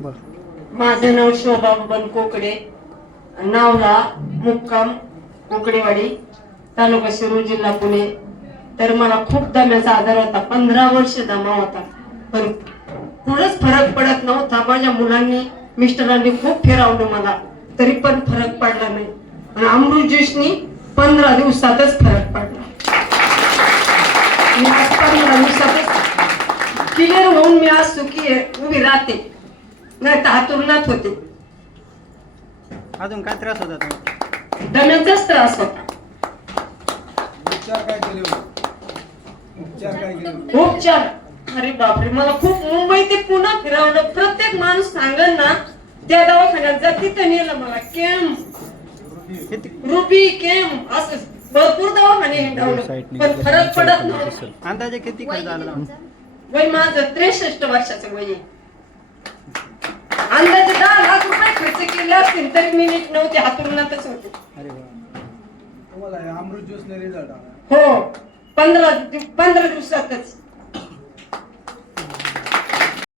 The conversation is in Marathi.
माझं नाव शोभा बबन कोकडे नावला मुक्काम कोकडेवाडी तालुका शिरूर जिल्हा पुणे. तर मला खूप दम्याचा आधार होता. पंधरा वर्ष दमा होता. पण कुठंच फरक पडत नव्हता. माझ्या मुलांनी मिस्टरांनी खूप फिरावलं मला. तरी पण फरक पडला नाही. आणि अमृत ज्यूसनी पंधरा दिवसातच फरक पडला. मी पंधरा दिवसातच क्लिअर होऊन मी आज सुखी उभी राहते. नाही तर हातुरणात होते. अजून काय त्रास होता तुम्हाला? दम्याचाच त्रास होता. उपचार काय केले हो? उपचार काय केले उपचार? अरे बापरे मला खूप मुंबई ते पुन्हा फिरवलं. प्रत्येक माणूस सांगल ना त्या दवाखान्यात जा तिथं नेलं मला. केम. किती? रुबी केम. असं भरपूर दवाखाने हिंडवलं पण फरक पडत नव्हता. अंदाजे किती खर्च आला? वय माझं त्रेसष्ट वर्षाचं वय आहे अंदाजे दहा लाख रुपये खर्च केले असतील तरी मी नीट नव्हते हातुरणातच होते. अरे वा. तुम्हाला हे अमृत ज्यूसने रिझल्ट आला. हो पंधरा दिव- पंधरा दिवसातच.